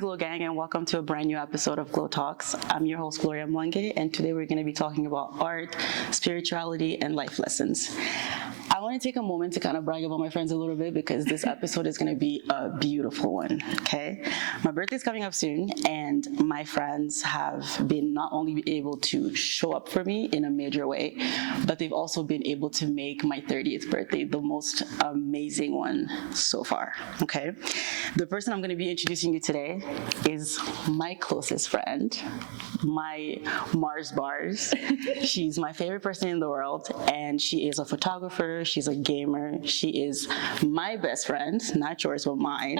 Glogang, and welcome to a brand new episode of GloTalks. I'm your host, Gloria Mwange, and today we're going to be talking about art, spirituality, and life lessons. I want to take a moment to kind of brag about my friends a little bit because this episode is going to be a beautiful one, okay? My birthday's coming up soon, and my friends have been not only able to show up for me in a major way, but they've also been able to make my 30th birthday the most amazing one so far, okay? The person I'm going to be introducing you today is my closest friend, my Mars Bars. She's my favorite person in the world, and she is a photographer. She's a gamer. She is my best friend, not yours, but mine.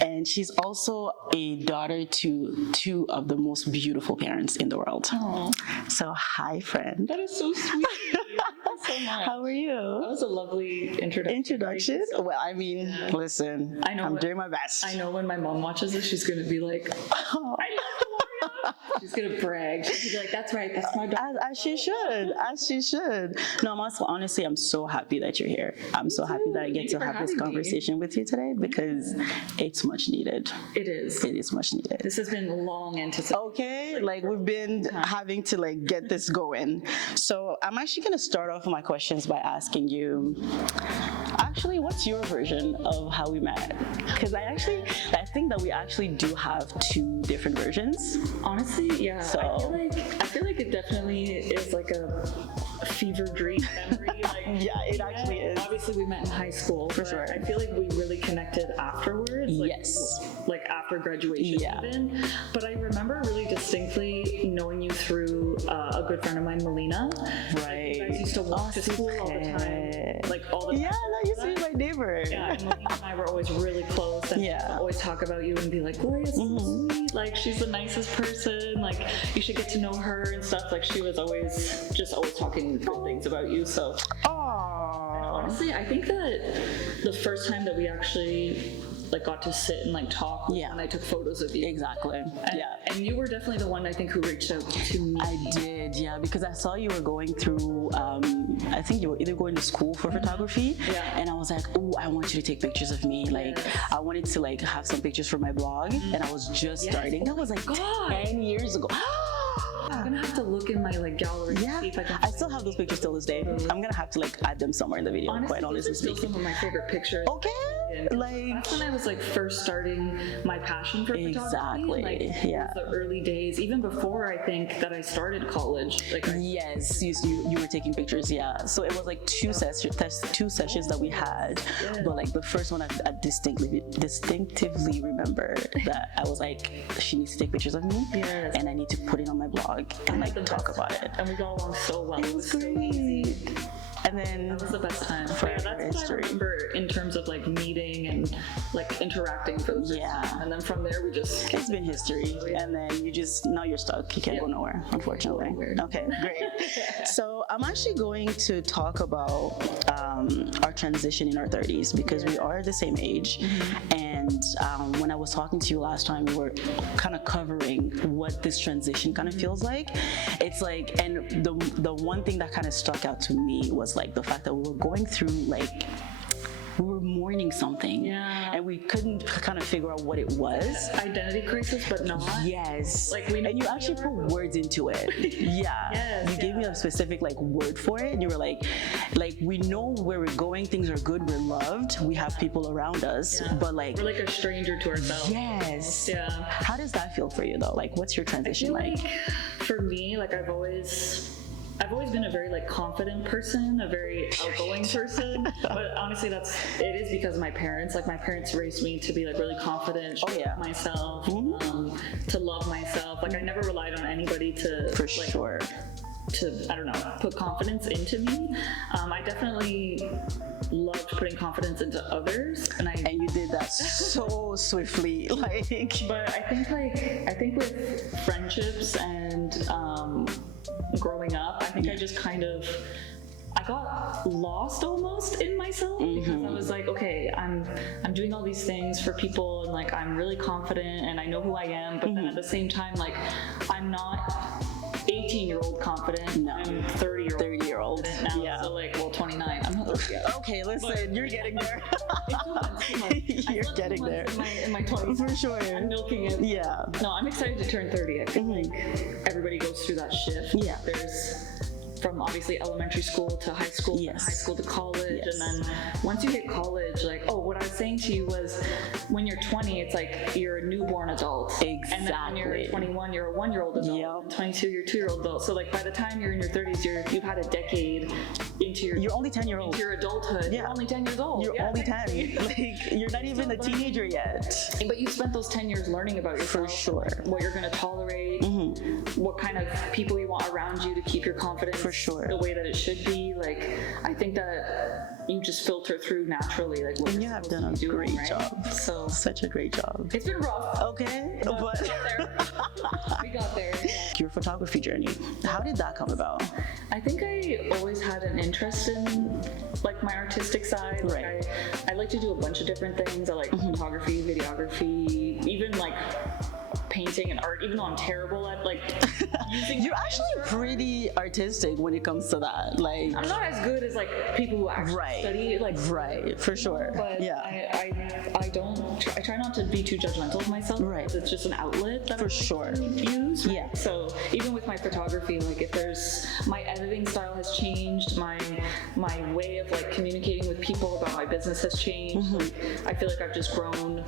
And she's also a daughter to two of the most beautiful parents in the world. Aww. So, hi, friend. That is so sweet. So much. How are you? That was a lovely introduction. Well, I mean, listen, I'm doing my best. I know when my mom watches this, she's going to be like, I love Gloria. She's going to brag. She's going to be like, that's right, that's my daughter. As she should. No, honestly, I'm so happy that you're here. I'm so happy that I get to have this conversation with you today because it's much needed. It is. It is much needed. This has been long anticipated. Okay, like we've been having to like get this going. So I'm actually going to start off my questions by asking you, actually, what's your version of how we met? Because I think that we actually do have two different versions. Honestly, yeah. So I feel like it definitely is like a fever dream memory. Like, yeah, it actually is. Obviously, we met in high school. For sure. I feel like we really connected afterwards. Like after graduation even. But I remember really distinctly knowing you through a good friend of mine, Melina. Right. You guys used to walk to school all the time. Like all the time. Yeah, that used to be my neighbor. Yeah, and Melina and I were always really close. And she would always talk about you and be like, Gloria's so sweet. Like, she's the nicest person. Like, you should get to know her and stuff. Like, she was always talking good things about you. So, honestly, I think that the first time that we actually got to sit and talk and I took photos of you. Exactly. And you were definitely the one I think who reached out to me. I did, because I saw you were going through I think you were either going to school for photography and I was like, oh, I want you to take pictures of me. Like I wanted to have some pictures for my blog and I was just starting. That was 10 years ago. I'm gonna have to look in my gallery to see if I can. I still have those pictures till this day. I'm gonna have to add them somewhere in the video. Honestly, quite honestly speaking, some of my favorite pictures. Okay. That's when I was first starting my passion for photography. Exactly. The early days, even before I think that I started college. Yes, you were taking pictures. Yeah. So it was two sessions that we had, but the first one I distinctively remember that I was like, she needs to take pictures of me, and I need to put it on my blog and talk about it. And we got along so well. It was great. And then that was the best time. That's what I remember in terms of greeting and interacting for the and then from there it's been history. And then now you're stuck. You can't go nowhere, unfortunately. Okay, great. So I'm actually going to talk about our transition in our 30s because we are the same age. And when I was talking to you last time, we were kind of covering what this transition kind of feels like. It's and the one thing that kind of struck out to me was the fact that we were going through we were mourning something and we couldn't kind of figure out what it was. Identity crisis, but not. Yes. And you actually put words into it. You gave me a specific word for it and you were like we know where we're going, things are good, we're loved, we have people around us, but we're like a stranger to ourselves. Yes. Yeah. How does that feel for you though? What's your transition like? For me, I've always been a very confident person, a very outgoing person, but honestly it is because of my parents. My parents raised me to be really confident, myself, to love myself. I never relied on anybody to I don't know, put confidence into me. I definitely loved putting confidence into others, and you did that so swiftly. But I think with friendships and growing up, I think I just I got lost almost in myself because I was okay, I'm doing all these things for people and I'm really confident and I know who I am, but then at the same time I'm not 18-year-old confident. No. I'm 30-year-old now. So 29. I'm not Okay, listen, you're getting there. In 2 months, 2 months. You're getting there. In my 20s. For sure. I'm milking it. Yeah. No, I'm excited to turn 30. I feel like everybody goes through that shift. Yeah. There's from obviously elementary school to high school, Yes. and high school to college, Yes. and then once you hit college, like, oh, what I was saying to you was, when you're 20, it's like you're a newborn adult. Exactly. And then when you're 21, you're a 1-year-old adult. Yep. And 22, you're a 2-year-old adult. So like by the time you're in your 30s, you've had a decade into your. You're only 10-year-old. Into your adulthood. Yeah. You're only 10 years old. You're Yeah, only 10. technically. Like, you're not even a teenager yet. But you spent those 10 years learning about yourself. For sure. What you're going to tolerate, what kind of people you want around you to keep your confidence For sure. the way that it should be. Like, I think that you just filter through naturally, like what And you you're have supposed done a to be doing, great right? job. So Such a great job. it's been rough. Okay, But but we got there. We got there. your photography journey, how did that come about? I think I always had an interest in like my artistic side. Like, Right. I like to do a bunch of different things. I like photography, videography, even like painting and art, even though I'm terrible at like using. You're actually pretty artistic when it comes to that. Like, I'm not as good as like people who actually Right. study like. right, for sure. But Yeah. I don't. I try not to be too judgmental of myself. Right. Because it's just an outlet that For I like sure. to use. Right? Yeah. So even with my photography, like if there's my editing style has changed, my way of like communicating with people about my business has changed. Like, I feel like I've just grown,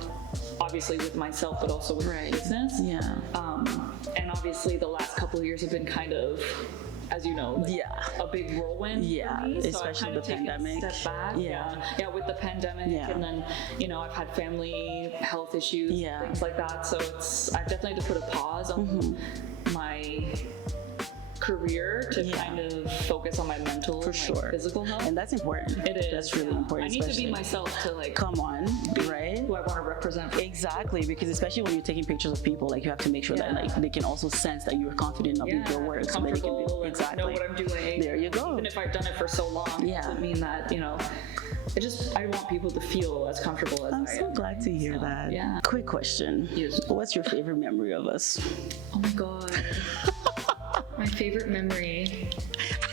obviously with myself, but also with my business. Yeah. And obviously the last couple of years have been kind of, as you know, like Yeah. a big whirlwind. Yeah, for me. So especially I've kind the of taken pandemic. A step back. Yeah. Yeah, with the pandemic, Yeah. and then I've had family health issues, Yeah. things like that. So I've definitely had to put a pause on my career to Yeah. kind of focus on my mental, For and, sure. like, physical health. And that's important. It is. That's really yeah. important. I need to be especially- myself to like Come on, right? who I want to represent. Exactly, because especially when you're taking pictures of people, like you have to make sure that Yeah. like they can also sense that you're confident enough in your work, so that they can comfortable, be and exactly. know what I'm doing. There you go. Even if I've done it for so long, it Yeah. doesn't mean that I want people to feel as comfortable as I'm I so am. glad to hear So, that. yeah. Quick question. Yes. What's your favorite memory of us? Oh my god. My favorite memory.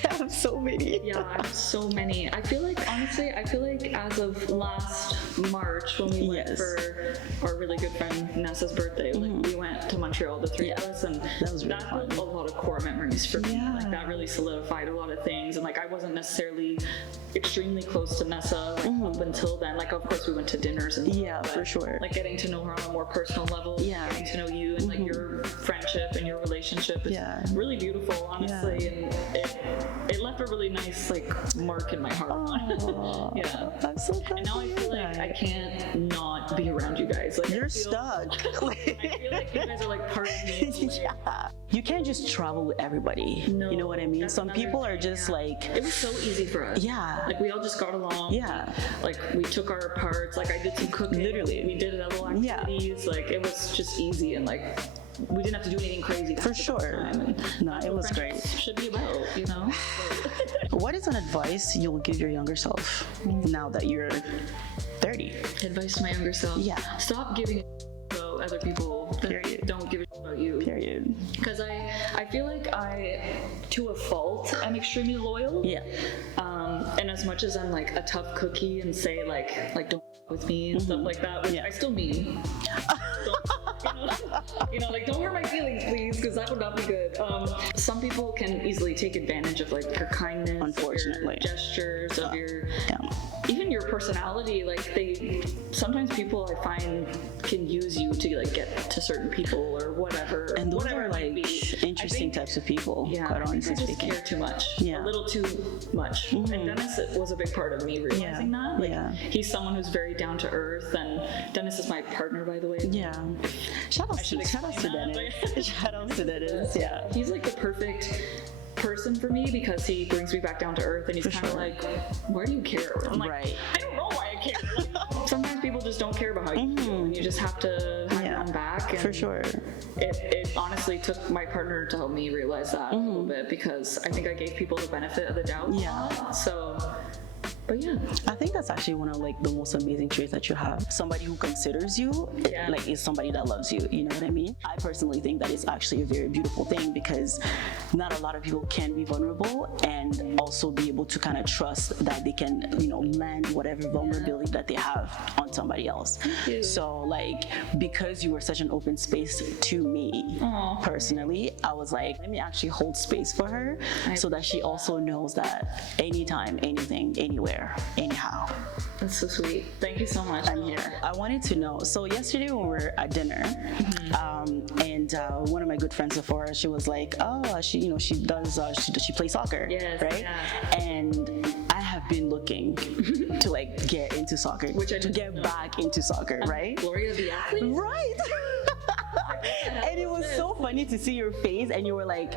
I have so many. Yeah, I have so many. Honestly, as of last March when we went Yes. for our really good friend Nessa's birthday, like we went to Montreal, the three of us, and That was really fun. built a lot of core memories for me. Yeah. Like that really solidified a lot of things, and like I wasn't necessarily extremely close to Nessa like, up until then. Like of course we went to dinners and Yeah, stuff, for but, sure. Like getting to know her on a more personal level, Yeah. getting to know you and like your friendship and your relationship is Yeah. really beautiful, honestly, and it left a really nice like mark in my heart. Aw, Yeah. I'm so glad. And now I to feel hear like that. I can't not be around you guys. Like You're I feel, stuck. I feel like you guys are like part of me. in a way. Yeah. You can't just travel with everybody. No, you know what I mean? that's Some another people are thing, just yeah. like, It was so easy for us. Yeah. Like we all just got along. Yeah. Like we took our parts. Like I did some cooking. Literally. We did little Yeah. activities. Like it was just easy and like we didn't have to do anything crazy. For half the sure. time, and No, that's it what was friendship great. Should be about, what is an advice you'll give your younger self now that you're 30? Advice to my younger self. Yeah. Stop giving a about other people that Period. don't give a about you. Period. Because I feel like I, to a fault, am extremely loyal. Yeah. And as much as I'm like a tough cookie and say like don't with me and stuff like that, which Yeah. I still mean. Like don't hurt my feelings, please, because that would not be good. Some people can easily take advantage of like your kindness, Unfortunately. your gestures, of your Yeah. even your personality. Like sometimes people I find can use you to like get to certain people or whatever. And those whatever are it might like be. interesting I think- types of people, Yeah, quite I think honestly I just speaking. care too much. Yeah. A little too much. And Dennis was a big part of me realizing that. Like, Yeah. he's someone who's very down to earth, and Dennis is my partner, by the way. Yeah. Shout out to should Dennis. explain that, Shout out to Dennis. Yeah. He's like the perfect person for me because he brings me back down to earth, and he's For kind of sure. like, why do you care? I'm like, Right. I don't know why I care. Like, sometimes people just don't care about how you feel, and you just have to have your own back. And For sure. It honestly took my partner to help me realize that a little bit, because I think I gave people the benefit of the doubt. Yeah. So But yeah. I think that's actually one of like the most amazing traits that you have. Somebody who considers you like is somebody that loves you. You know what I mean? I personally think that it's actually a very beautiful thing because not a lot of people can be vulnerable and also be able to kind of trust that they can, you know, land whatever vulnerability that they have on somebody else. So like because you were such an open space to me personally, I was like, let me actually hold space for her so that she also knows that anytime, anything, anywhere, anyhow. That's so sweet. Thank you so much. I'm here. I wanted to know, so yesterday when we were at dinner, and one of my good friends Sephora, she was like, oh, she plays soccer, right? Yeah. And I have been looking to like get into soccer, to get back into soccer, right? Gloria the athlete? Right. And it was so funny to see your face and you were like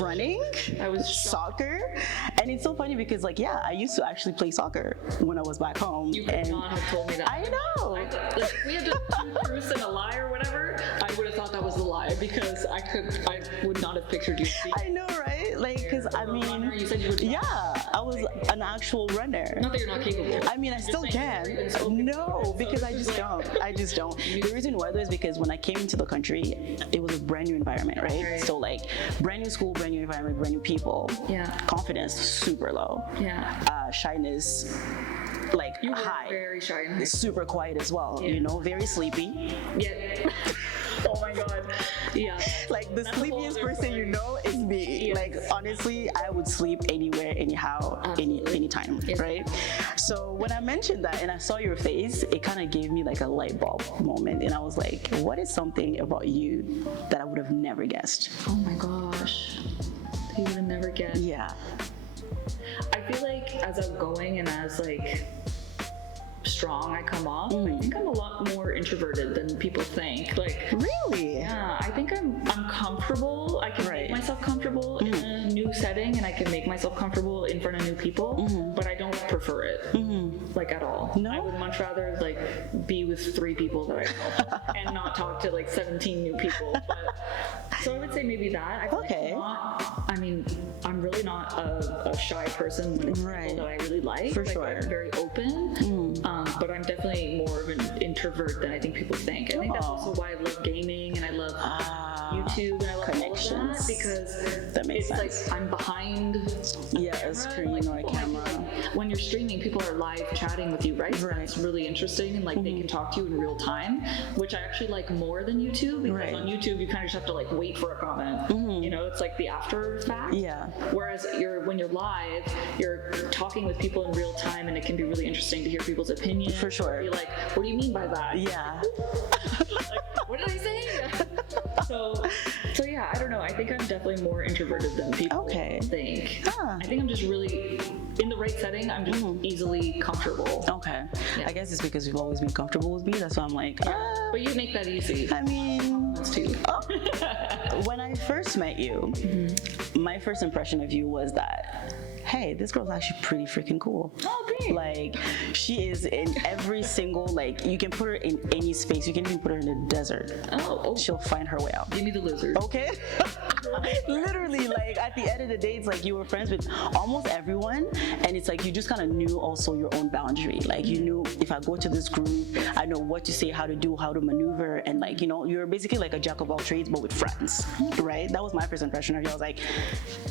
running. I was soccer. And it's so funny because like, yeah, I used to actually play soccer when I was back home. You could not have told me that. I know. Like, if we had to truth and a lie or whatever, I would have thought that was a lie because I would not have pictured you. I know, right? Like, because I mean, you said you would. Yeah, I was an actual runner. Not that you're not capable. I mean, I still can. No, because I just don't. I just don't. The reason why though is because when I came into the country, it was a brand new environment, right? So like, brand new school, brand new environment, brand new people. Yeah. Confidence super low. Yeah. Shyness, like you were high. Very shy. Super quiet as well. You know, very sleepy. Yeah. Oh my god. Yeah. Like the sleepiest person you know is me. Yes. Like honestly, I would sleep anywhere, anyhow, anytime, right? So when I mentioned that and I saw your face, it kind of gave me like a light bulb moment, and I was like, what is something about you that I would have never guessed? Oh my gosh. You would have never guessed. Yeah. I feel like as outgoing and as like strong I come off, I think I'm a lot more introverted than people think. Like, really? Yeah, I think I'm comfortable. I can make myself comfortable in a new setting, and I can make myself comfortable in front of new people, but I don't prefer it, like at all. No? I would much rather like be with 3 people that I know and not talk to like 17 new people. But, so I would say maybe that. I feel like I'm really not a shy person when it's people that I really like. For like, sure. I'm very open, but I'm definitely more of an introvert than I think people think. I think that's also why I love gaming and I love YouTube and I love all of that, because that makes sense. Like I'm behind a screen or a camera. When you're streaming, people are live chatting with you, right? So that's really interesting, and like they can talk to you in real time, which I actually like more than YouTube, because on YouTube you kind of just have to like wait for a comment. You know, it's like the after fact. Yeah. Whereas when you're live, you're talking with people in real time, and it can be really interesting to hear people's opinions. For sure. Be like, what do you mean by that? Yeah. Like, what did I say? So yeah, I don't know. I think I'm definitely more introverted than people think. I think I'm just really, in the right setting, I'm just easily comfortable. Okay. Yeah. I guess it's because you've always been comfortable with me. That's why I'm like, But you make that easy. I mean, that's too. When I first met you, my first impression of you was that, hey, this girl's actually pretty freaking cool. Oh, thanks. Like, she is in every single, like, you can put her in any space. You can even put her in a desert. Oh. She'll find her way out. Give me the lizard. Okay? Literally, like, at the end of the day, it's like you were friends with almost everyone, and it's like you just kind of knew also your own boundary. Like, you knew if I go to this group, I know what to say, how to do, how to maneuver, and like, you know, you're basically like a jack of all trades, but with friends, right? That was my first impression of you. I was like,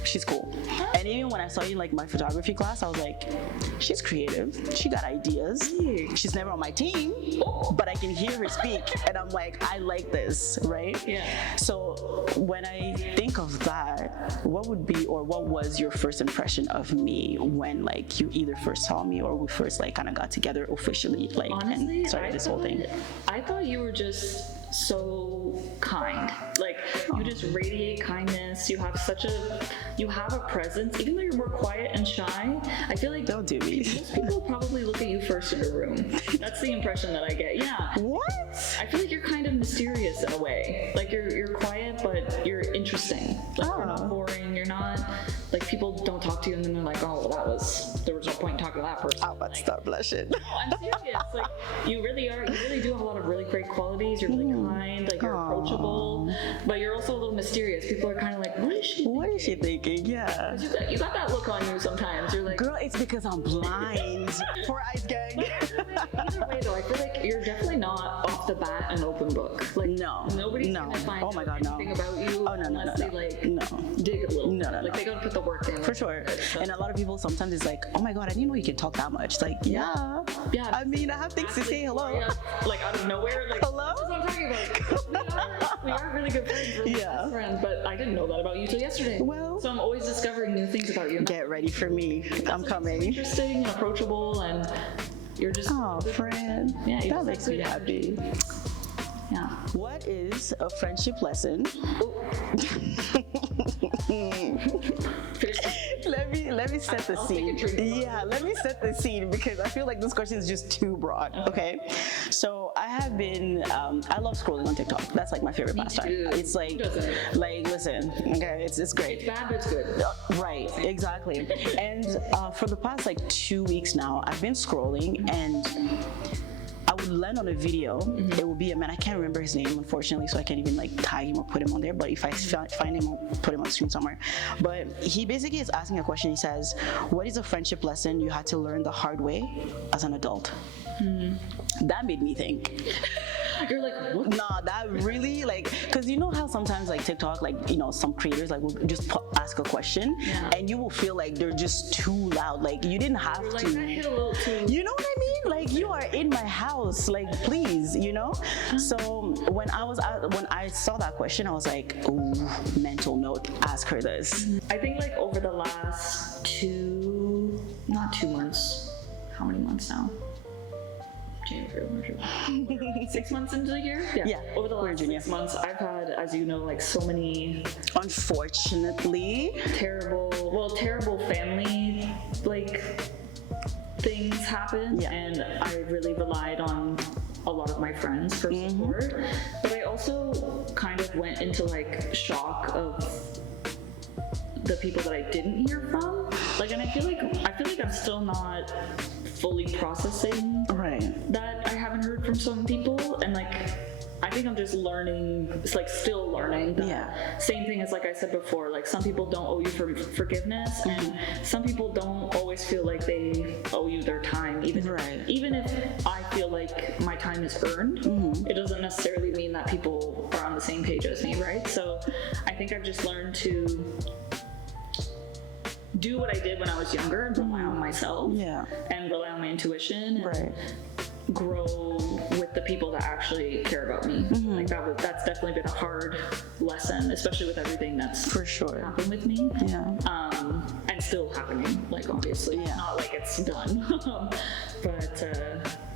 she's cool. And even when I saw you in like my photography class, I was like, she's creative, she got ideas, she's never on my team, but I can hear her speak, and I'm like, I like this, right? Yeah. So when I think of that, what would be, or what was your first impression of me when like you either first saw me or we first like kind of got together officially, like, honestly, and started this whole thing? I thought you were just so kind. Like, you just radiate kindness. You have a presence, even though you're more quiet and shy. I feel like don't do me. Most people probably look at you first in a room. That's the impression that I get. Yeah. What? I feel like you're kind of mysterious in a way. Like you're quiet, but you're interesting. Like you're not boring. You're not like, people don't talk to you and then they're like, oh, well, there was no point in talking to that person. I'm about to start blushing. No, I'm serious. Like, you really do have a lot of really great qualities. You're really kind, like you're approachable, but you're also a little mysterious. People are kind of like, what is she thinking? Yeah. You got that look on you sometimes. You're like, Like, girl, it's because I'm blind for Ice Gang. either way though, I feel like you're definitely not off the bat an open book. Like nobody's gonna find oh my God, no. anything about you unless they like dig a little bit. Like they gotta put the work in. For sure. And a lot of people sometimes it's like, oh my God, I didn't know you could talk that much. Like, yeah. I mean, I have things to say. Hello. Like out of nowhere. Like, hello. That's what I'm talking about. We are really good friends. Really best friends, but I didn't know that about you till yesterday. Well, so I'm always discovering new things about you. Get ready for me. I'm coming. Interesting and approachable, and you're just friend. Yeah, that makes me happy. Yeah. What is a friendship lesson? let me set the scene. Yeah, let me set the scene because I feel like this question is just too broad. Okay. So I have been I love scrolling on TikTok. That's like my favorite pastime. It's like listen, okay, it's great. It's bad, but it's good. Right, exactly. And for the past like 2 weeks now, I've been scrolling and I would land on a video. It will be a man. I can't remember his name, unfortunately, so I can't even like tag him or put him on there. But if I find him, I'll put him on the screen somewhere. But he basically is asking a question. He says, "What is a friendship lesson you had to learn the hard way as an adult?" That made me think. You're like, what? Nah, that really because you know how sometimes like TikTok, like, you know, some creators like will just ask a question and you will feel like they're just too loud. Like you didn't have like, to. that hit a little too. You know what I mean? Like you are in my house. Like please, you know. So when I saw that question, I was like, ooh, mental note. Ask her this. I think like over the last not 2 months. How many months now? January, 6 months into the year? Yeah. Over the last 6 months, I've had, as you know, like so many, unfortunately, terrible family like things happen, and I really relied on a lot of my friends for support. But I also kind of went into like shock of the people that I didn't hear from. Like, and I feel like I'm still not fully processing that I haven't heard from some people, and like I think I'm just learning. It's like still learning. Same thing as like I said before. Like some people don't owe you forgiveness, and some people don't always feel like they owe you their time. Even if I feel like my time is earned, it doesn't necessarily mean that people are on the same page as me, right? So I think I've just learned to do what I did when I was younger and rely on myself and rely on my intuition and grow with the people that actually care about me. Like that's definitely been a hard lesson, especially with everything that's happened with me. And still happening, like obviously. Not like it's done.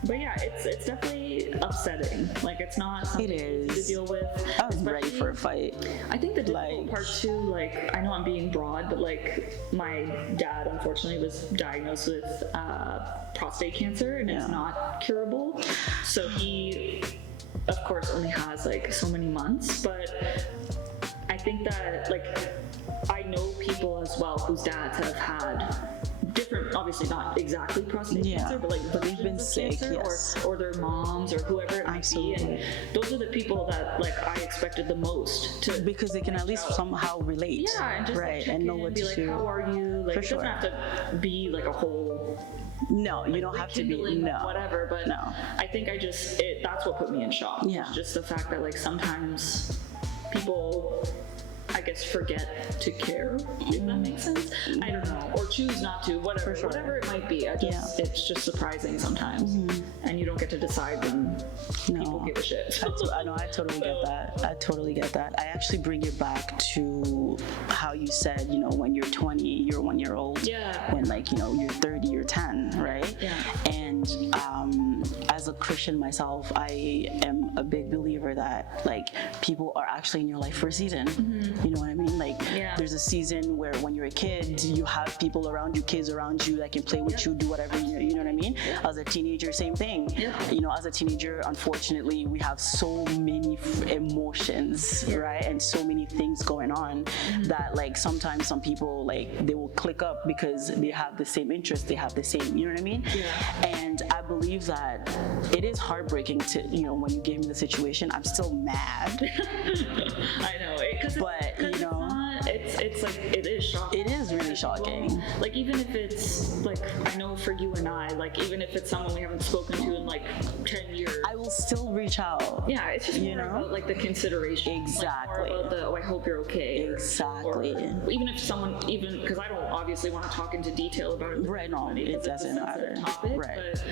But yeah, it's definitely upsetting. Like it's not something easy to deal with. I was ready for a fight. I think the difficult part too, like I know I'm being broad, but like my dad unfortunately was diagnosed with prostate cancer, and it's not curable. So he, of course, only has like so many months. But I think that like I know people as well whose dads have had different, obviously not exactly prostate cancer, but like they've been sick, or their moms or whoever it might be, and those are the people that like I expected the most to, because they can at least somehow relate, and just like, and know what to do. Like, how are you? Like, it doesn't have to be like a whole. No, you don't have to be whatever. But I think that's what put me in shock. It's just the fact that like sometimes people, I guess, forget to care, if that makes sense. I don't know, or choose not to, whatever it might be. It's just surprising sometimes, and you don't get to decide when people give a shit. I know, I totally get that. I actually bring it back to how you said, you know, when you're 20, you're 1 year old. When like, you know, you're 30, you're 10, right? And as a Christian myself, I am a big believer that like people are actually in your life for a season. You know what I mean? Like there's a season where when you're a kid, you have people around you, kids around you that can play with you, do whatever, you know what I mean? As a teenager, same thing. You know, as a teenager, unfortunately, we have so many emotions, right? And so many things going on that like sometimes some people like they will click up because they have the same interests, they have the same, you know what I mean? And I believe that it is heartbreaking to, you know, when you gave me the situation, I'm still mad. I know, but you know, it's like, it is shocking. It is really shocking. Like, even if it's like, I know for you and I, like, even if it's someone we haven't spoken to in like 10 years, I will still reach out. yeah, it's just more about like the consideration. Exactly. Like, more about the, oh, I hope you're okay. Exactly. Or even if someone, even, because I don't obviously want to talk into detail about it. Right, no, it doesn't matter. Topic, right. But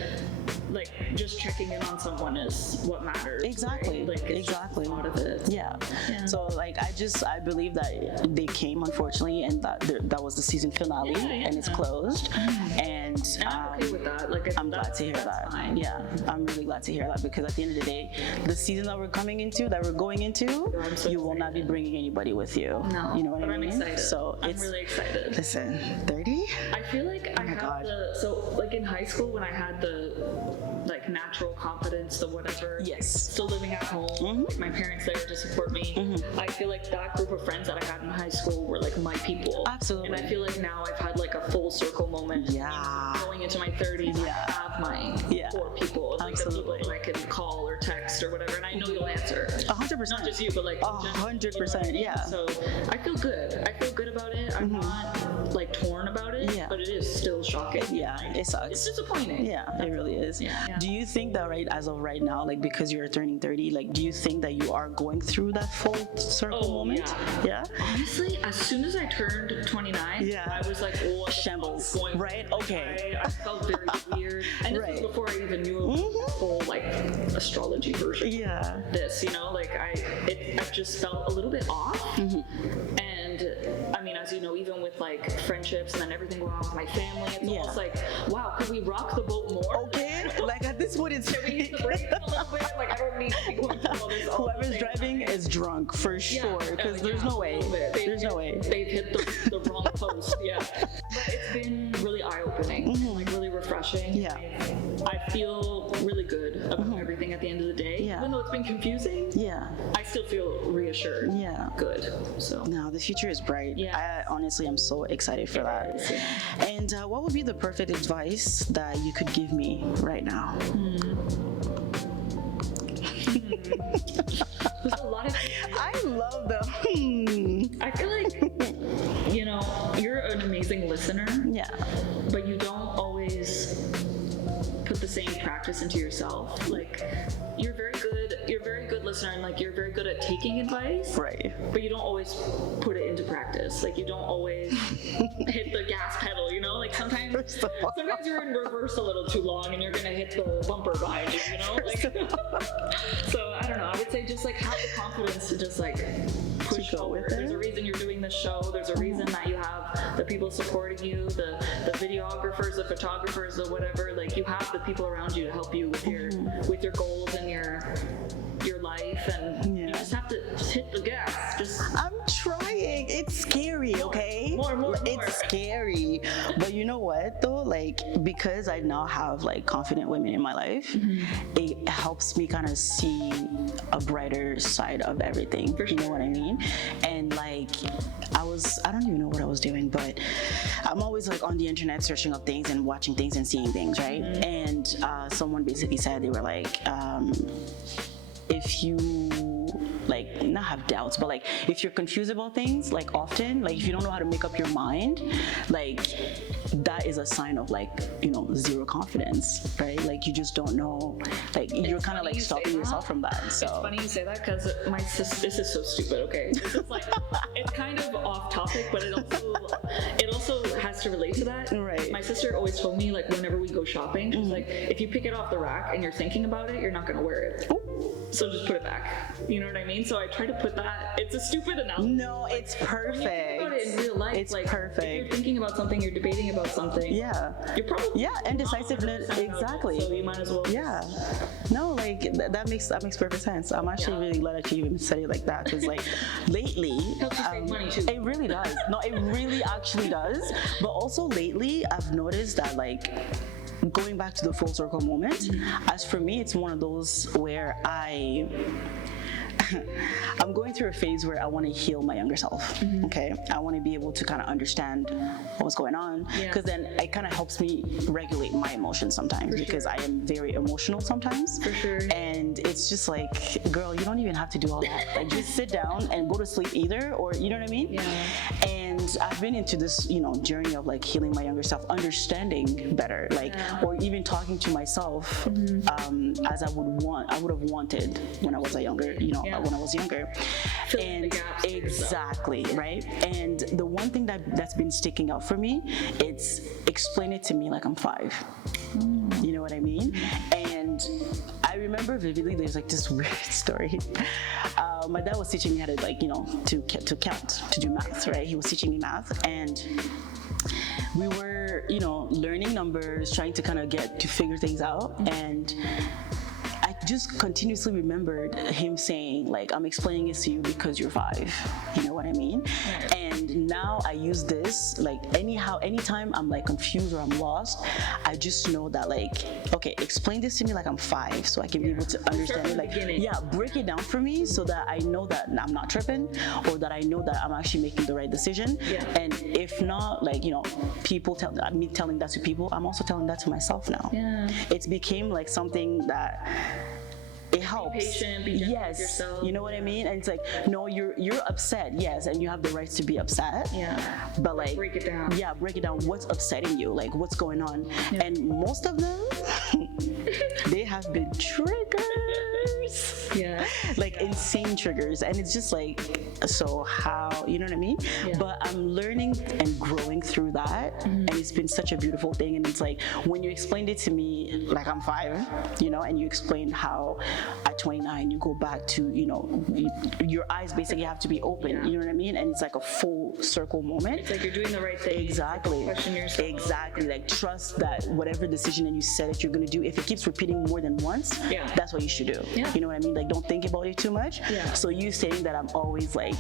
like, just checking in on someone is what matters. Exactly. Right? Like, it's exactly. just a lot of it. Yeah. So like, I believe that they came, unfortunately, and that was the season finale, and it's closed. And I'm okay with that. Like, I'm glad to hear that. Fine. Yeah, I'm really glad to hear that, because at the end of the day, the season that we're going into, so you will not be bringing anybody with you. No, you know what I mean? I'm excited. So I'm really excited. Listen, 30? I feel like I have so like in high school when I had the like natural confidence, the whatever. Yes. Still living at home, like my parents there to support me. I feel like that group of friends that I had in high school were like my people. Absolutely. And I feel like now I've had like a full circle moment. Yeah. Going into my 30s, I have my core people. Like Absolutely. the people that I can call or text or whatever, and I know you'll answer. 100%. Not just you, but like 100%. Yeah. So I feel good. I feel good about it. I'm not like torn about it, but it is still shocking. Yeah, it sucks. It's disappointing. Yeah, it really is. Yeah. Do you think that as of right now, like, because you're turning 30, like, do you think that you are going through that full circle moment? Yeah. Honestly, as soon as I turned 29, I was like, what the shambles. fuck is going Right? on? Okay. I felt very weird. And this was before I even knew the full like astrology version. Yeah. This, you know, like I just felt a little bit off. And I mean, as you know, even with like friendships and then everything going on with my family, it's almost like, wow, could we rock the boat more? Okay. Like at this point, it's we need to break it a little bit. Like, I don't need to be going through all this. Whoever's driving is drunk for sure, because there's no way. There's no way. They've hit the wrong post. Yeah. But it's been really eye-opening, like really refreshing. Yeah. I feel really good about everything at the end of the day. Yeah. Even though it's been confusing, I still feel reassured. Yeah. Good. So. No, the future is bright. Yeah. I honestly am so excited for that. Is, And what would be the perfect advice that you could give me right now? There's a lot of. I love the I feel like, you know, you're an amazing listener. Yeah. But you don't always put the same practice into yourself. Like, you're a very good listener, and like you're very good at taking advice. Right. But you don't always put it into practice. Like, you don't always hit the gas pedal, you know? Like sometimes you're in reverse a little too long and you're gonna hit the bumper behind you, you know? Like so I don't know. I would say just like have the confidence to just like push forward. There's a reason you're doing this show. There's a reason that you have the people supporting you, the videographers, the photographers, the whatever. Like, you have the people around you to help you with your goals and your life, and you just have to hit the gas. I'm trying. It's scary, okay? More. It's scary. But you know what though? Like, because I now have like confident women in my life, it helps me kind of see a brighter side of everything. You know what I mean? And like, I don't even know what I was doing, but I'm always like on the internet searching up things and watching things and seeing things, right? And someone basically said, they were like, if you like not have doubts, but like if you're confused about things, like often, like if you don't know how to make up your mind, like that is a sign of like, you know, zero confidence, right? Like you just don't know, like you're kind of like stopping yourself from that. So it's funny you say that, because my sister, this is so stupid, okay? This is like, it's kind of off topic, but it also has to relate to that. Right. My sister always told me, like, whenever we go shopping, she's like, if you pick it off the rack and you're thinking about it, you're not gonna wear it. So just put it back. You know what I mean? So I try to put that. It's a stupid analogy. No, it's perfect. When you think about it in real life, it's like, perfect. if you're thinking about something, you're debating about something. Yeah. You're probably indecisiveness. Exactly. So you might as well. Yeah. No, like that makes perfect sense. I'm actually really glad that you even said it like that, because like lately, helps you save money too. It really does. No, it really actually does. But also lately, I've noticed that like, going back to the full circle moment, as for me, it's one of those where I'm going through a phase where I want to heal my younger self. Okay, I want to be able to kind of understand what's going on, because then it kind of helps me regulate my emotions sometimes, because I am very emotional sometimes. For sure. And it's just like, girl, you don't even have to do all that. Like, just sit down and go to sleep either, or you know what I mean? Yeah. And And I've been into this, journey of like healing my younger self, understanding better, like, or even talking to myself as I would have wanted when I was when I was younger. Filling the gaps for exactly, right? And the one thing that's been sticking out for me, it's explain it to me like I'm 5. You know what I mean? And I remember vividly, there's like this weird story. My dad was teaching me how to to count, to do math, right? He was teaching me math, and we were, learning numbers, trying to kind of to figure things out. And I just continuously remembered him saying, like, I'm explaining this to you because you're 5. You know what I mean? And now I use this, like, anytime I'm like confused or I'm lost, I just know that, like, okay, explain this to me like I'm 5, so I can be able to understand it. Like, break it down for me so that I know that I'm not tripping, or that I know that I'm actually making the right decision. And if not, like, people me telling that to people, I'm also telling that to myself now. It's became like something that it helps. Be patient, be gentle with yourself. You know what I mean? And it's like, no, you're upset, yes, and you have the right to be upset. But like, break it down. Break it down. What's upsetting you? Like, what's going on? And most of them, they have been triggers. Like insane triggers. And it's just like, so how, you know what I mean? But I'm learning and growing through that. And it's been such a beautiful thing. And it's like, when you explained it to me like I'm 5, and you explained how at 29 you go back to, your eyes basically have to be open, you know what I mean? And it's like a full circle moment. It's like you're doing the right thing. Exactly. Question yourself. Exactly. Like, trust that whatever decision that you said that you're going to do, if it keeps repeating more than once, that's what you should do. You know what I mean? Like, don't think about it too much. So you saying that, I'm always like,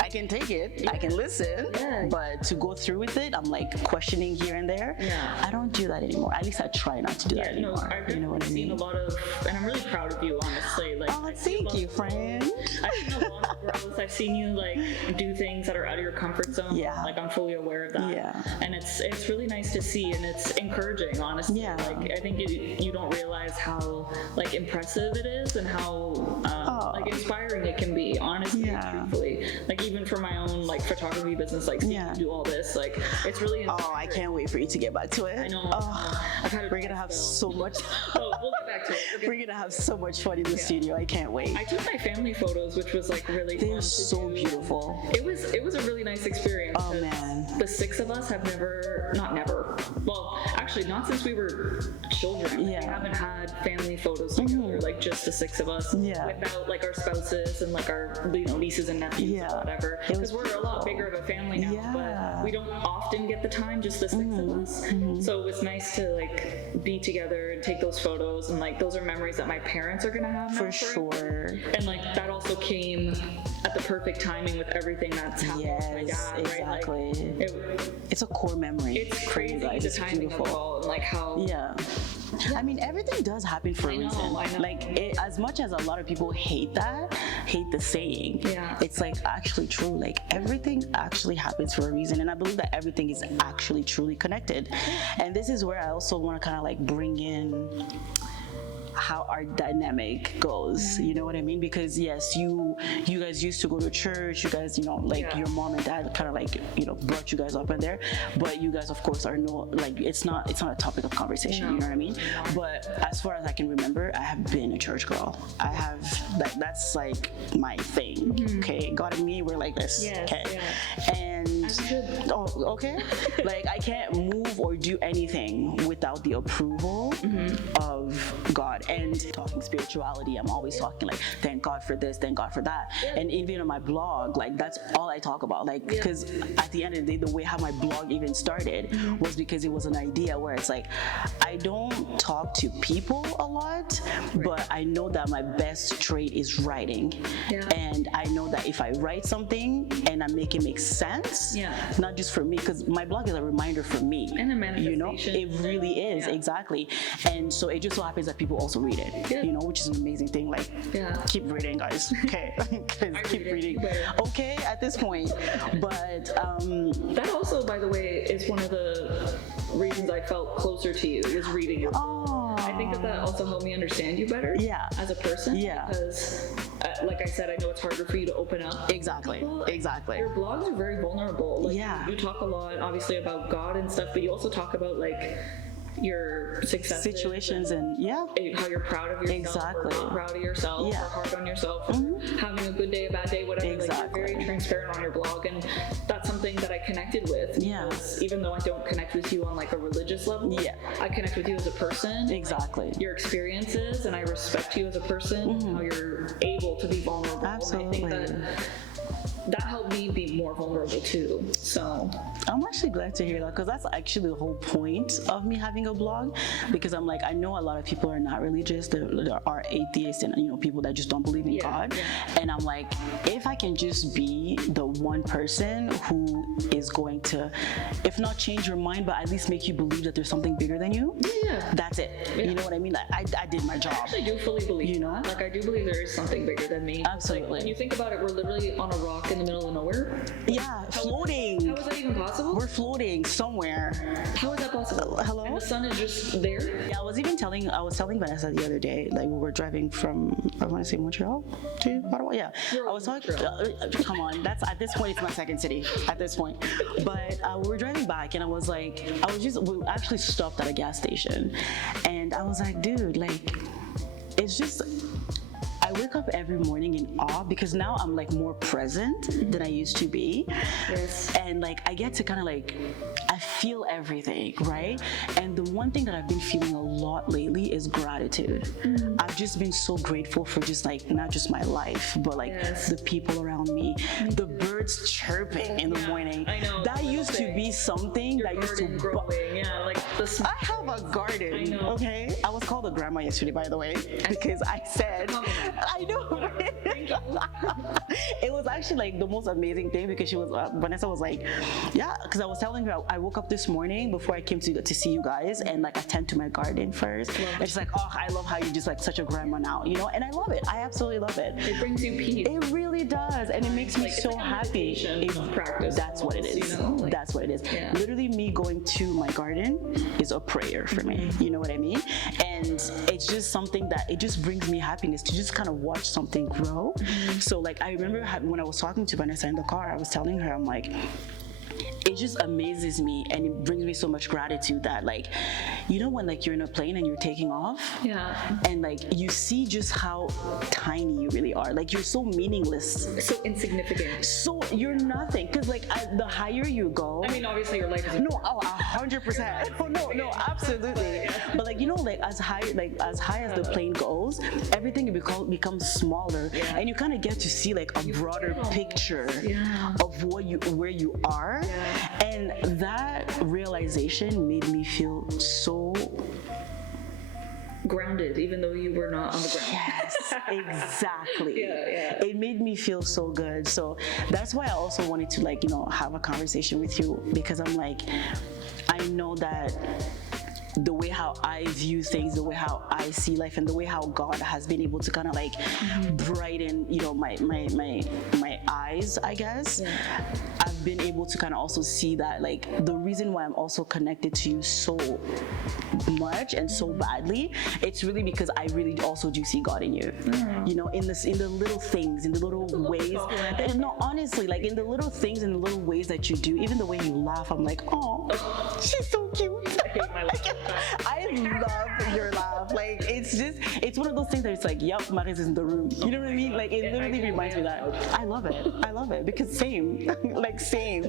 I can take it, I can listen, but to go through with it, I'm like questioning here and there. I don't do that anymore. At least I try not to do that anymore. I've seen a lot of, and I'm really proud of you, honestly. Like, thank you, friend. I've seen a lot of growth. I've seen you like do things that are out of your comfort zone. Like, I'm fully aware of that. And it's really nice to see, and it's encouraging, honestly. Like, I think you don't realize how like impressive it is, and how like inspiring it can be, honestly, and truthfully. Like, even for my own like photography business, like seeing you do all this, like, it's really inspiring. I can't wait for you to get back to it. I know. We're gonna have so much we'll get back to it. We're gonna have so much fun in the studio. I can't wait. I took my family photos, which was like really fun. They're so beautiful. It was a really nice experience. Oh man. The 6 of us have not never. Well, actually, not since we were children. We haven't had family photos together, like just the 6 of us, without like our spouses and like our nieces and nephews or whatever. Because we're a lot bigger of a family now, but we don't often get the time, just the 6 of us. So it was nice to like be together and take those photos, and like those are memories that my parents are gonna have for sure. And like that also came at the perfect timing with everything that's happening with my dad, exactly. Right? Like, it's a core memory. It's crazy, guys. the timing of it all, and like how. I mean, everything does happen for a reason. I know. Like, as much as a lot of people hate the saying, it's like actually true. Like, everything actually happens for a reason, and I believe that everything is actually truly connected. And this is where I also want to kind of like bring in how our dynamic goes, you know what I mean? Because yes, you guys used to go to church, you guys, like your mom and dad kind of like, brought you guys up in there, but you guys of course are it's not a topic of conversation, you know what I mean? But as far as I can remember, I have been a church girl. I have, that's like my thing, okay? God and me, we're like this, okay? And, okay? Like, I can't move or do anything without the approval of God. And talking spirituality, I'm always talking like, thank God for this, thank God for that. And even on my blog, like, that's all I talk about. Like, because at the end of the day, the way how my blog even started was because it was an idea where it's like, I don't talk to people a lot, but I know that my best trait is writing. And I know that if I write something and I make it make sense, not just for me, because my blog is a reminder for me. And a manifestation. It really is, exactly. And so it just so happens that people also read it, which is an amazing thing. Like, keep reading, guys. Okay, keep reading. Okay, at this point, but that also, by the way, is one of the reasons I felt closer to you, was reading your book. I think that also helped me understand you better as a person, because like I said, I know it's harder for you to open up. Exactly. Exactly. Your blogs are very vulnerable. Like, Yeah. You talk a lot, obviously, about God and stuff, but you also talk about like your successes, Situations and how you're proud of yourself, Exactly. or not proud of yourself, Yeah. or hard on yourself, or having a good day, a bad day, whatever. Exactly. Like, you're very transparent on your blog, and that's something that I connected with. Yeah. Because even though I don't connect with you on like a religious level, Yeah. I connect with you as a person. Exactly. Your experiences, and I respect you as a person, how you're able to be vulnerable. Absolutely. And I think that helped me be more vulnerable too. So I'm actually glad to hear that, because that's actually the whole point of me having a blog, because I'm like, I know a lot of people are not religious, there are atheists and people that just don't believe in God, and I'm like, if I can just be the one person who is going to, if not change your mind, but at least make you believe that there's something bigger than you, that's it. You know what I mean? Like, I did my job. I actually do fully believe that. Like, I do believe there is something bigger than me. Absolutely. Like, when you think about it, we're literally on a rock in the middle of nowhere. Yeah, floating. How is that even possible? We're floating somewhere. How is that possible? Hello? And the sun is just there? Yeah, I was telling Vanessa the other day, like, we were driving from, I want to say Montreal to Ottawa. Yeah, I was talking. Come on, that's at this point, it's my second city at this point. But we were driving back, and we actually stopped at a gas station, and I was like, dude, like, it's just. I wake up every morning in awe, because now I'm like more present than I used to be. Yes. And like, I get to kind of like, I feel everything, right? And the one thing that I've been feeling a lot lately is gratitude. I've just been so grateful for just like, not just my life, but like the people around me, the birds chirping in the morning. I know. That used to be something that used to growing. Yeah, like the I have a garden. I know. Okay, I was called a grandma yesterday, by the way, because I said, I know. It was actually like the most amazing thing, because Vanessa was like, yeah, because I was telling her I woke up this morning before I came to see you guys, and like I tend to my garden first, and she's like, oh, I love how you're just like such a grandma now, and I love it. I absolutely love it. It brings you peace. It really does, and it makes me so happy. Practice. That's what it is. That's what it is. Yeah. Literally, me going to my garden is a prayer for me. You know what I mean? And it's just something that it just brings me happiness to just kind of watch something grow. So like, I remember when I was talking to Vanessa in the car, I was telling her, I'm like, it just amazes me, and it brings me so much gratitude that, like, when like you're in a plane and you're taking off, and like you see just how tiny you really are, like you're so meaningless, so insignificant, so you're nothing, because like the higher you go, I mean, obviously your life is 100%. No, absolutely. But like, like as high as the plane goes, everything becomes smaller, and you kind of get to see like a broader picture of where you are. And that realization made me feel so grounded, even though you were not on the ground. Yes, exactly. It made me feel so good. So that's why I also wanted to have a conversation with you, because I'm like, I know that the way how I view things, the way how I see life, and the way how God has been able to kind of like brighten, my eyes, I guess. I've been able to kind of also see that, like, the reason why I'm also connected to you so much and so badly, it's really because I really also do see God in you. In the little things, in the little ways. No, honestly, like in the little things, in the little ways that you do, even the way you laugh, I'm like, oh, she's so cute. I hate my life. I love your laugh. Like, it's one of those things that it's like, yep, Maryse is in the room. You know what I mean? Like, it literally reminds me that. I love it because same, like same,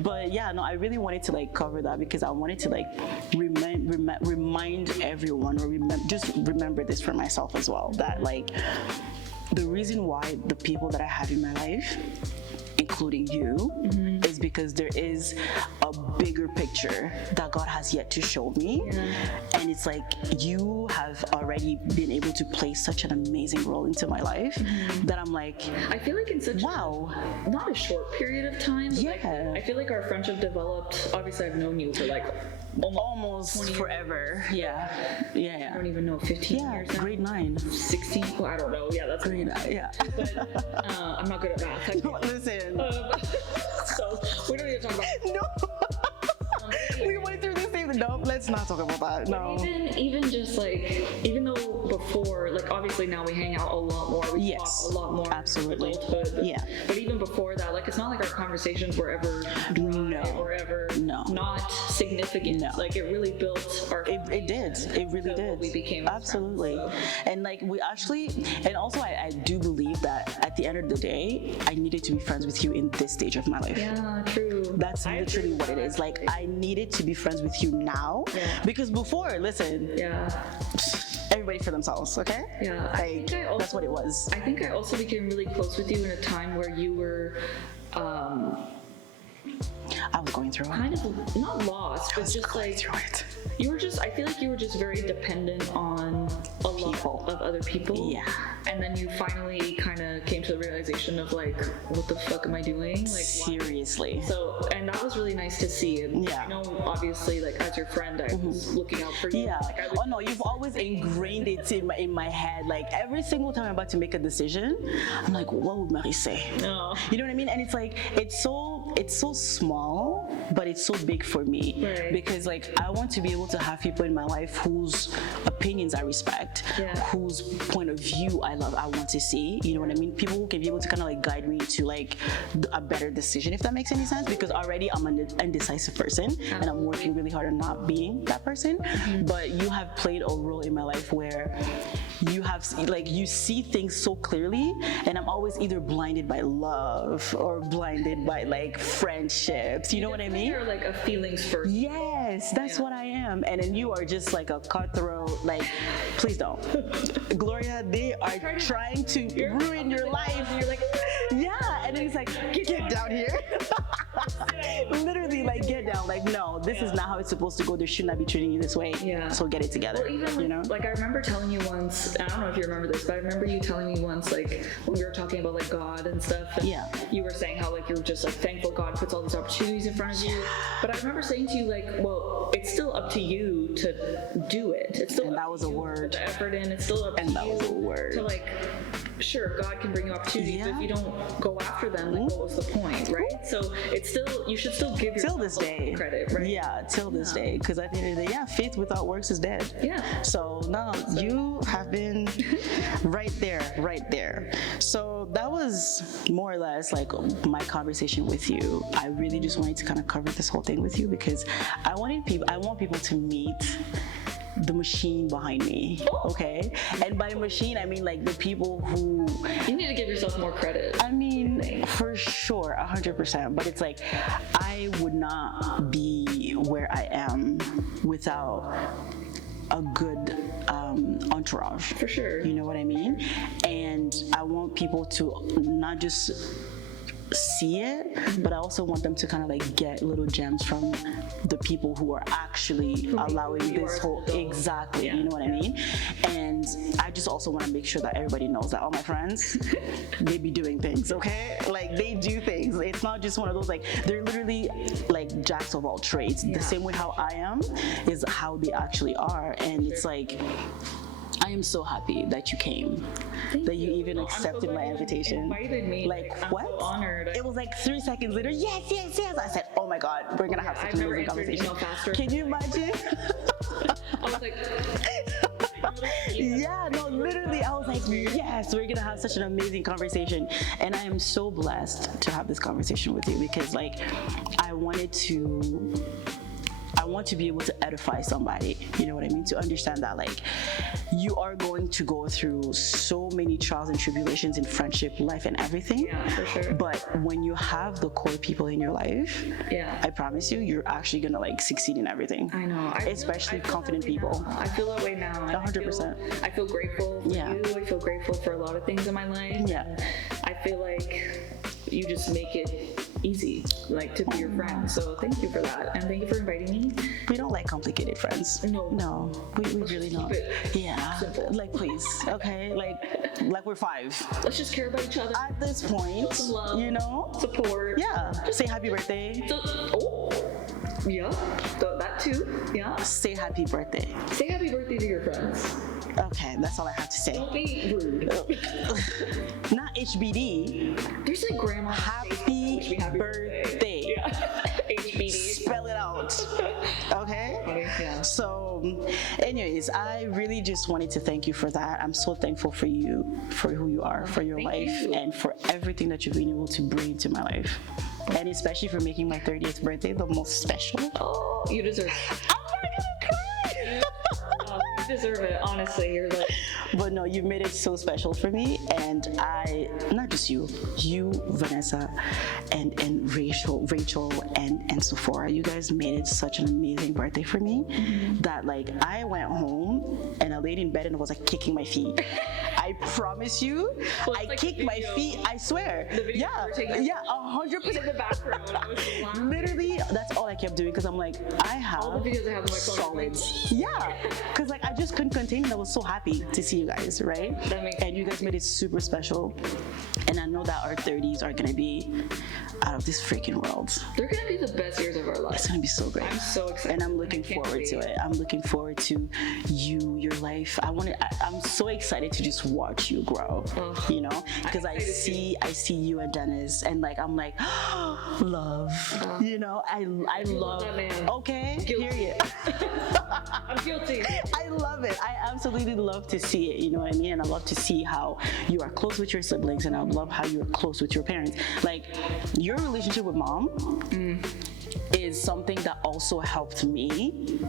But yeah, no, I really wanted to like cover that, because I wanted to like remind everyone, or just remember this for myself as well, that like the reason why the people that I have in my life, including you, is because there is a bigger picture that God has yet to show me. And it's like, you have already been able to play such an amazing role into my life that I'm like, I feel like in such not a short period of time, but like, I feel like our friendship developed, obviously I've known you for like almost forever. I don't even know, 15 years now? Grade 9. 16? Well, I don't know. Yeah, that's grade 9. But I'm not good at math. No, listen. So we don't need to talk about No. We went through the same even know. Let's not talk about that. No. Even just like, even though before, like obviously now we hang out a lot more. We Yes. talk a lot more. Absolutely. Adulthood. Yeah. But even before that, like it's not like our conversations were ever dry or ever not significant. No. Like it really built our. It did. It really did. We became absolutely. friends, so. And like we actually, and also I do believe that at the end of the day, I needed to be friends with you in this stage of my life. Yeah, true. That's literally what it is. Like I needed to be friends with you now because before, listen. Yeah. Everybody for themselves, okay? Yeah. Like, that's what it was. I think I also became really close with you in a time where you were I was going through it. kind of not lost, but just like you were just, I feel like you were just very dependent on a lot of other people. Yeah. And then you finally kind of came to the realization of like, what the fuck am I doing? Like, seriously. So, and that was really nice to see. And I know, obviously, like as your friend, I was looking out for you. Yeah. Like, Oh no, you've always ingrained it in my head. Like every single time I'm about to make a decision, I'm like, what would Maryse say? No. You know what I mean? And it's like it's so small, but it's so big for me because like I want to be able to have people in my life whose opinions I respect, whose point of view I want to see. You know what I mean? People who can be able to kind of like guide me to like a better decision, if that makes any sense. Because already I'm an indecisive person, and I'm working really hard on not being that person. But you have played a role in my life where you have like you see things so clearly, and I'm always either blinded by love or blinded by like friendships. You know what I mean? You're like a feelings first. Yes, that's what I am. And then you are just like a cutthroat. Like, please don't, Gloria. They are trying to ruin your life. You're like, yeah, and then it's like, get down here. Literally, like, get down. Like, no, this is not how it's supposed to go. They should not be treating you this way. Yeah. So get it together. Well, even you know, like I remember telling you once. I don't know if you remember this, but I remember you telling me once, like when we were talking about like God and stuff. And you were saying how like you're just like thankful God puts all these opportunities in front of you. But I remember saying to you like, well, it's still up to you to do it. It's still. And that was a word. Put the effort in. It's still up to you. And that was a word. To like. Sure, God can bring you opportunities, but if you don't go after them, like what was the point, right? So it's still, you should still give yourself this day credit, right? Yeah, till this day, because at the end of the day, faith without works is dead. Yeah. So no, you have been right there. So that was more or less like my conversation with you. I really just wanted to kind of cover this whole thing with you because I want people to meet the machine behind me, okay? And by machine, I mean like the people who... You need to give yourself more credit. I mean, for sure, 100%. But it's like, I would not be where I am without a good entourage. For sure. You know what I mean? And I want people to not just see it, but I also want them to kind of like get little gems from the people who are actually allowing this whole you know what I mean? And I just also want to make sure that everybody knows that all my friends, they be doing things, okay? Like they do things. It's not just one of those like they're literally like jacks of all trades. The same way how I am is how they actually are, and it's like I am so happy that you came, that you even accepted my invitation. Invited me. Like what? I'm so honored. It was like 3 seconds later. Yes. I said, oh my God, we're gonna have such an amazing conversation. Can you imagine? I was like. Yeah, no, literally, I was like, yes, we're gonna have such an amazing conversation. And I am so blessed to have this conversation with you because, like, I want to be able to edify somebody, you know what I mean? To understand that, like, you are going to go through so many trials and tribulations in friendship, life, and everything. Yeah, for sure. But when you have the core people in your life, I promise you're actually gonna like succeed in everything. I know. Especially confident people. I feel that way now. 100%. I feel grateful for you. I feel grateful for a lot of things in my life. Yeah. And I feel like you just make it easy, like, to be your friend. So thank you for that, and thank you for inviting me. We don't like complicated friends. No, we really don't. Yeah, simple. Like, please, okay, like we're 5. Let's just care about each other at this point. Some love, you know, support. Yeah, just say happy birthday. Yeah, that too. Yeah. Say happy birthday. Say happy birthday to your friends. Okay, that's all I have to say. Don't be rude. Not HBD. There's like grandma. Happy birthday. Yeah. HBD. spell it out. Okay? Yeah. So, anyways, I really just wanted to thank you for that. I'm so thankful for you, for who you are, for your Thank life, you. and for everything that you've been able to bring to my life. And especially for making my 30th birthday the most special. Oh, you deserve it. I'm not gonna cry! You deserve it, honestly. You're like, But no, you made it so special for me, and not just you, Vanessa, and Rachel, and Sephora, you guys made it such an amazing birthday for me that like I went home and I laid in bed and was like kicking my feet. I promise you, Well, it's I like kicked the my video- feet. I swear. the video you were taking- Yeah, 100%. in the background. I was laughing. Literally, that's all I kept doing because I'm like, I have All the videos I have on my phone. solids. Yeah, because like I just couldn't contain it. I was so happy to see you guys, right? That makes And you guys made it super special. And I know that our 30s are gonna be out of this freaking world. They're gonna be the best years of our lives. It's gonna be so great. I'm so excited. And I'm looking I can't forward to wait. it. I'm looking forward to you, your life. I'm so excited to just watch you grow. You know, because I see you and Dennis, and like I'm like, love. You know, I love that man. Okay, Guilty. period. I'm guilty. I love it. I absolutely love to see it. You know what I mean? And I love to see how you are close with your siblings, and I love how you are close with your parents. Like your relationship with mom is something that also helped me,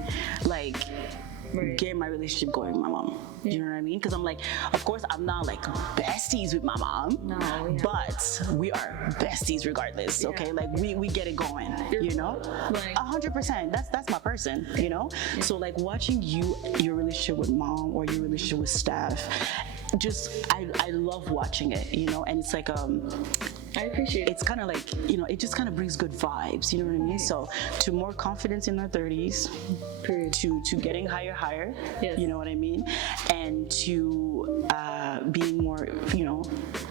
like. Right. Get my relationship going with my mom. You know what I mean? Because I'm like, of course, I'm not like besties with my mom, No, yeah. but we are besties regardless. Okay, like we get it going. You know, Like- 100%. That's my person. You know, so like watching your relationship with mom or your relationship with staff, just I love watching it. You know, and it's like I appreciate it. it's kind of like, you know, it just kind of brings good vibes, you know what I mean? So to more confidence in our 30s, Period. to getting higher, Yes. you know what I mean? And to being more, you know,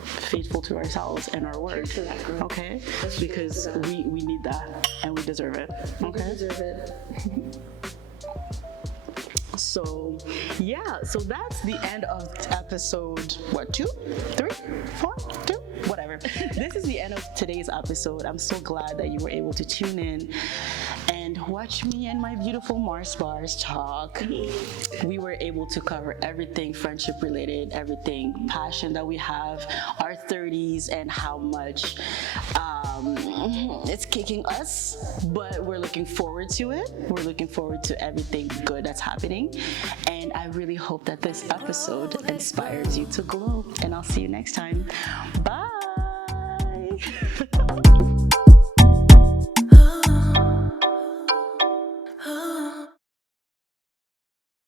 faithful to ourselves and our work. Cheers to that, girl. Okay? Let's Because cheers to that. we need that and we deserve it. You Okay? deserve it. So yeah, so that's the end of episode, what, 2, 3, 4, 2, whatever. This is the end of today's episode. I'm so glad that you were able to tune in and watch me and my beautiful Mars bars talk. We were able to cover everything friendship related, everything passion that we have, our 30s, and how much it's kicking us, but we're looking forward to it. We're looking forward to everything good that's happening. And I really hope that this episode inspires you to glow. And I'll see you next time. Bye.